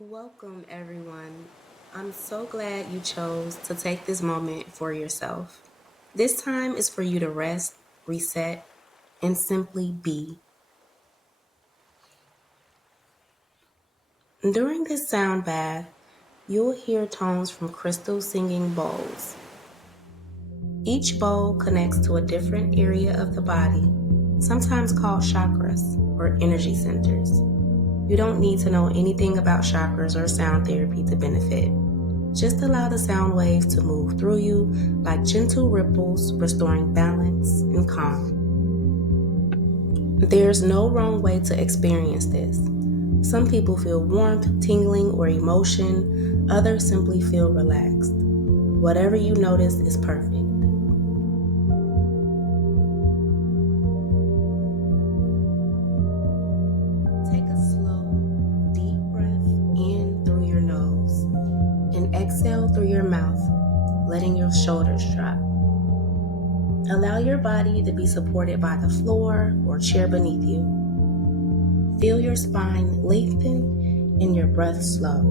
Welcome, everyone. I'm so glad you chose to take this moment for yourself. This time is for you to rest, reset, and simply be. During this sound bath, you'll hear tones from crystal singing bowls. Each bowl connects to a different area of the body, sometimes called chakras or energy centers. You don't need to know anything about chakras or sound therapy to benefit. Just allow the sound waves to move through you like gentle ripples, restoring balance and calm. There's no wrong way to experience this. Some people feel warmth, tingling, or emotion, others simply feel relaxed. Whatever you notice is perfect. Take a slow, deep breath in through your nose and exhale through your mouth, letting your shoulders drop. Allow your body to be supported by the floor or chair beneath you. Feel your spine lengthen and your breath slow.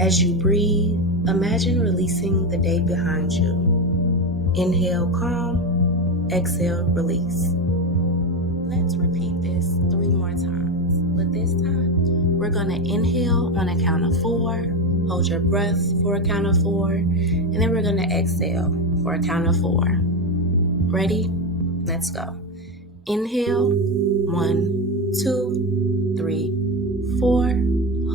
As you breathe, imagine releasing the day behind you. Inhale, calm. Exhale, release. Let's repeat this 3 more times. But this time, we're going to inhale on a count of 4. Hold your breath for a count of 4. And then we're going to exhale for a count of 4. Ready? Let's go. Inhale, 1, 2, 3, 4.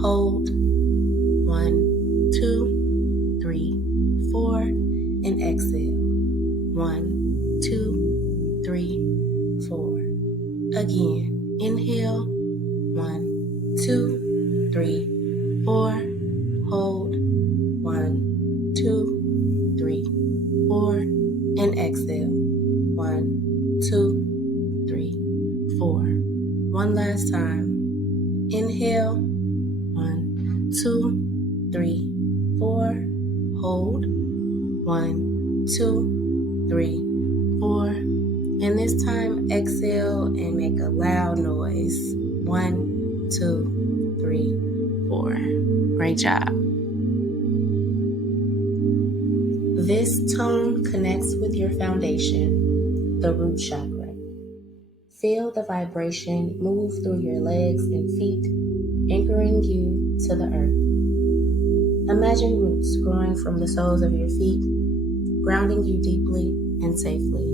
Hold, 1, 2, 3, 4. And exhale, 1, 2, 3, 4. Again, inhale, 1, 2, 3, 4. Hold, 1, 2, 3, 4. And exhale. 1, 2, 3, 4. One last time. Inhale. 1, 2, 3, 4. Hold. 1, 2, 3, 4. And this time, exhale and make a loud noise. 1, 2, 3, 4. Great job. This tone connects with your foundation, the root chakra. Feel the vibration move through your legs and feet, anchoring you to the earth. Imagine roots growing from the soles of your feet, grounding you deeply and safely.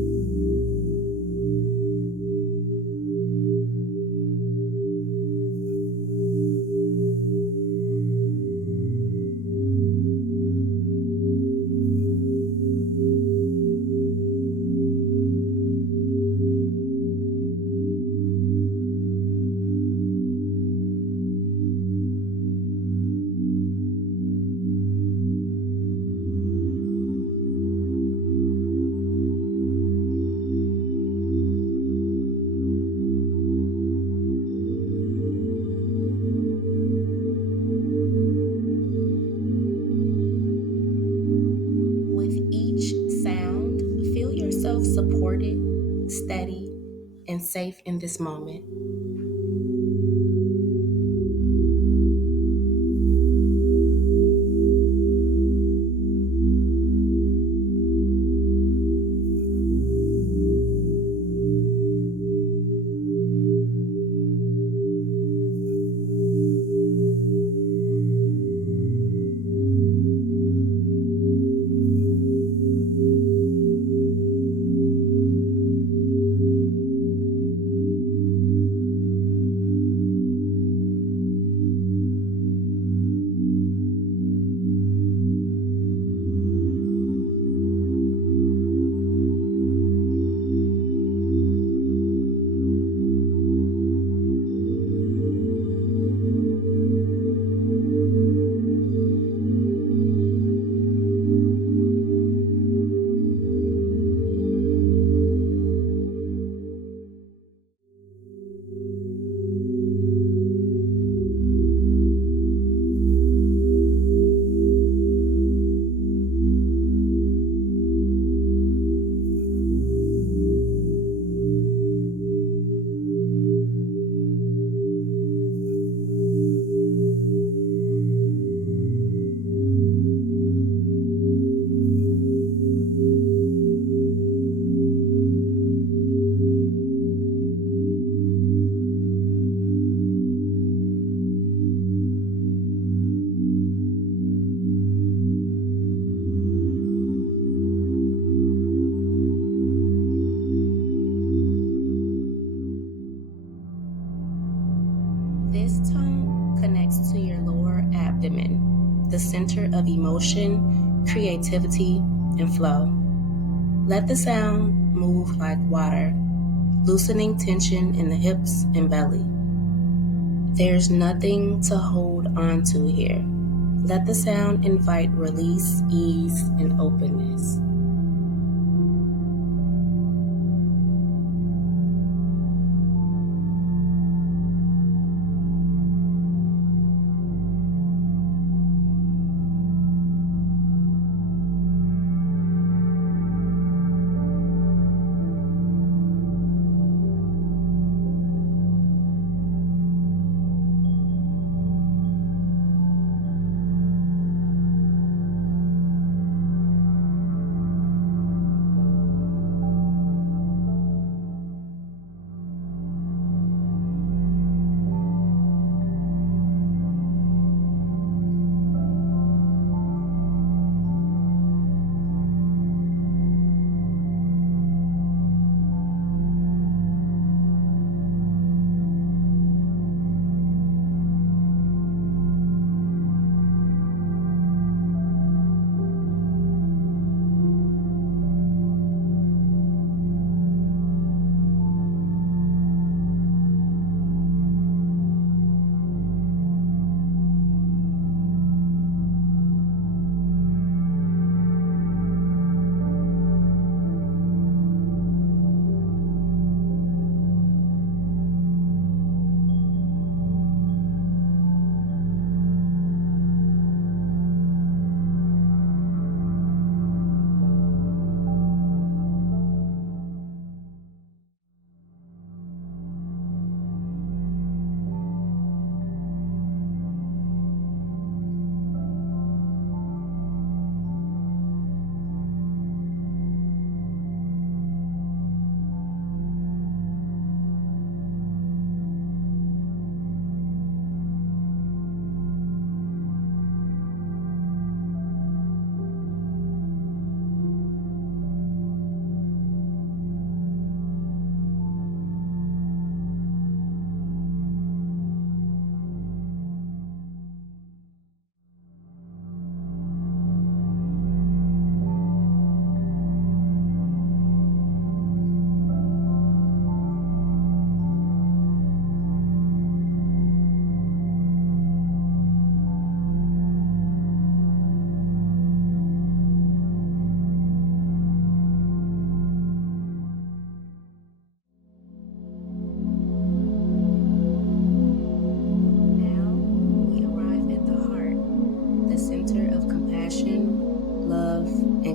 Supported, steady, and safe in this moment. connects to your lower abdomen, the center of emotion, creativity, and flow. Let the sound move like water, loosening tension in the hips and belly. There's nothing to hold on to here. Let the sound invite release, ease, and openness.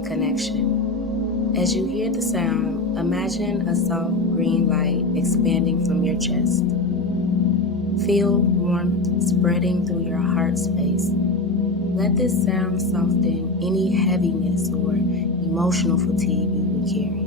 Connection. As you hear the sound, imagine a soft green light expanding from your chest. Feel warmth spreading through your heart space. Let this sound soften any heaviness or emotional fatigue you would carry.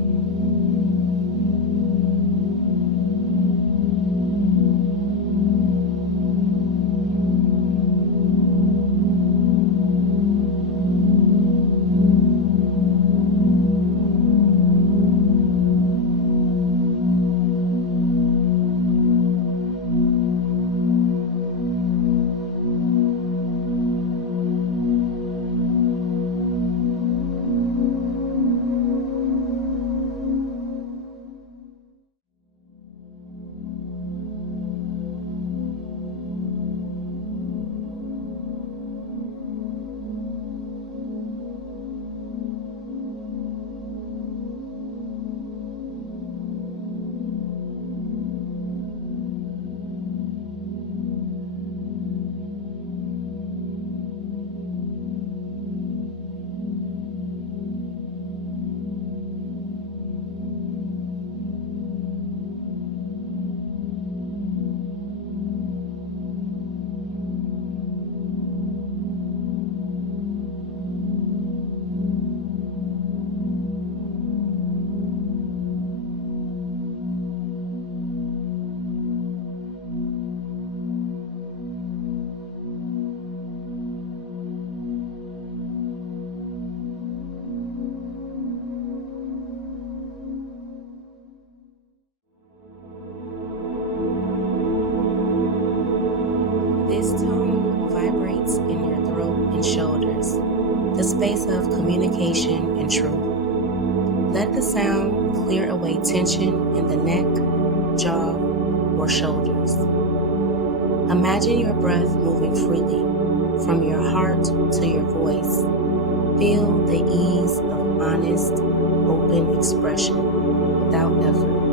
space of communication and truth. Let the sound clear away tension in the neck, jaw, or shoulders. Imagine your breath moving freely from your heart to your voice. Feel the ease of honest, open expression without effort.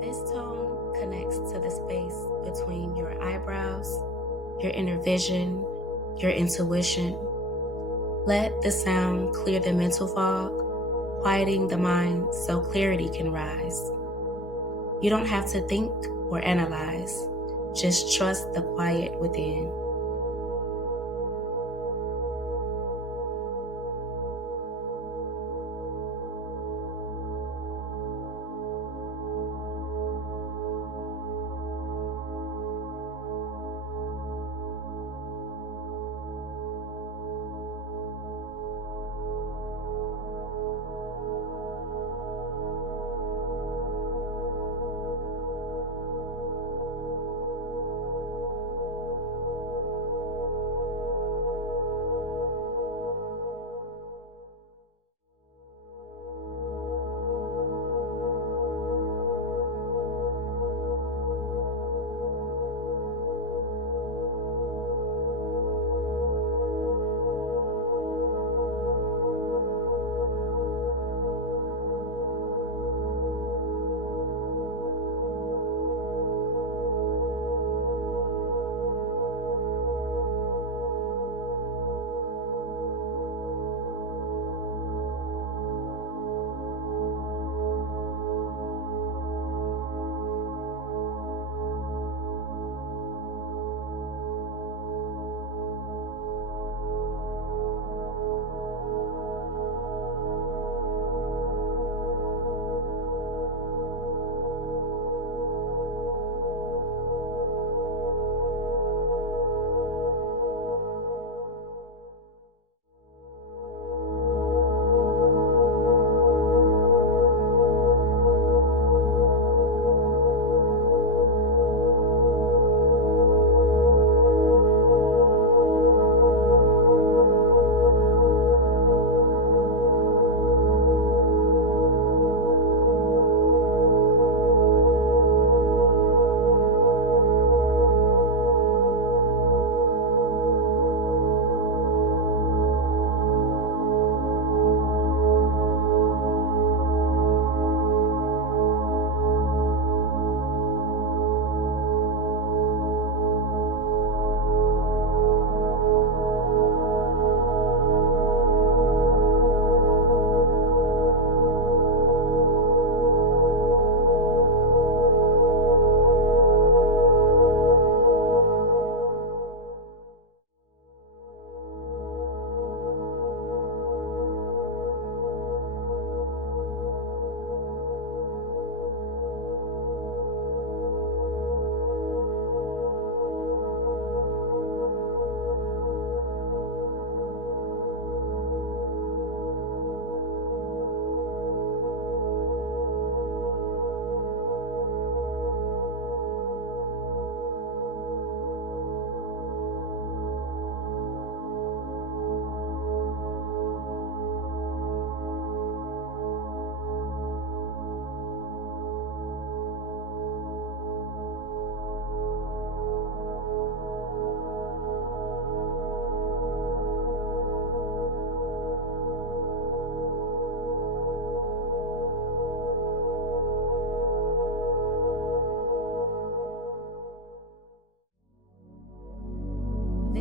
This tone connects to the space between your eyebrows, your inner vision, your intuition. Let the sound clear the mental fog, quieting the mind so clarity can rise. You don't have to think or analyze, just trust the quiet within.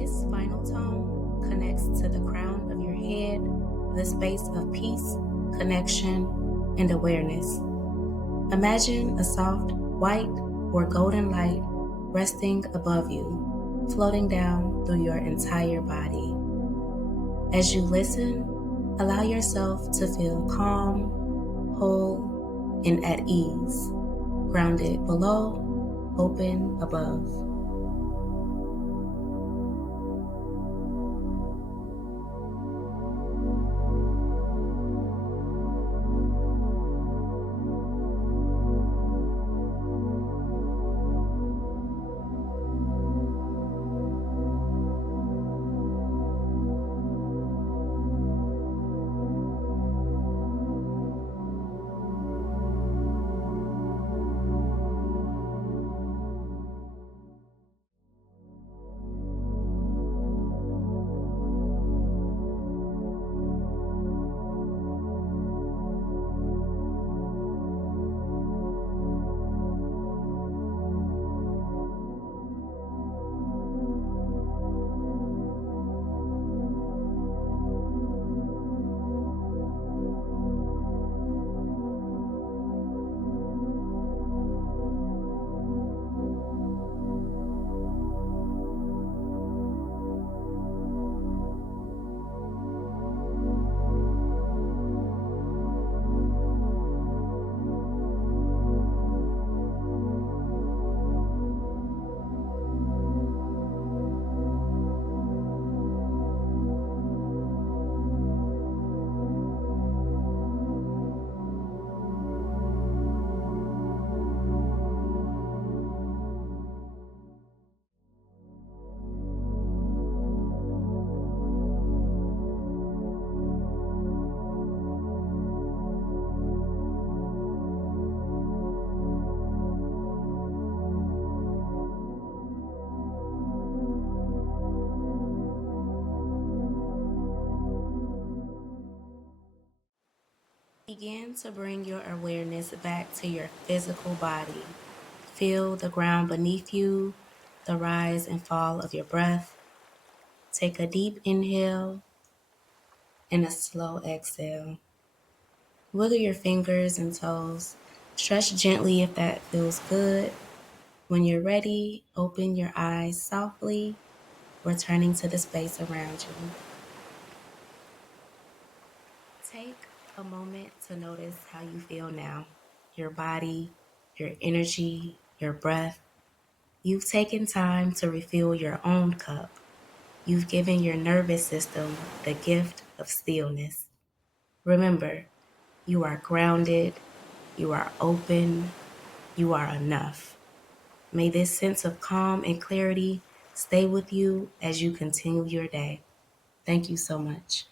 This final tone connects to the crown of your head, the space of peace, connection, and awareness. Imagine a soft, white, or golden light resting above you, floating down through your entire body. As you listen, allow yourself to feel calm, whole, and at ease, grounded below, open above. Begin to bring your awareness back to your physical body. Feel the ground beneath you, the rise and fall of your breath. Take a deep inhale and a slow exhale. Wiggle your fingers and toes. Stretch gently if that feels good. When you're ready, open your eyes softly, returning to the space around you. Take a moment to notice how you feel now. Your body, your energy, your breath. You've taken time to refill your own cup. You've given your nervous system the gift of stillness. Remember, you are grounded, you are open, you are enough. May this sense of calm and clarity stay with you as you continue your day. Thank you so much.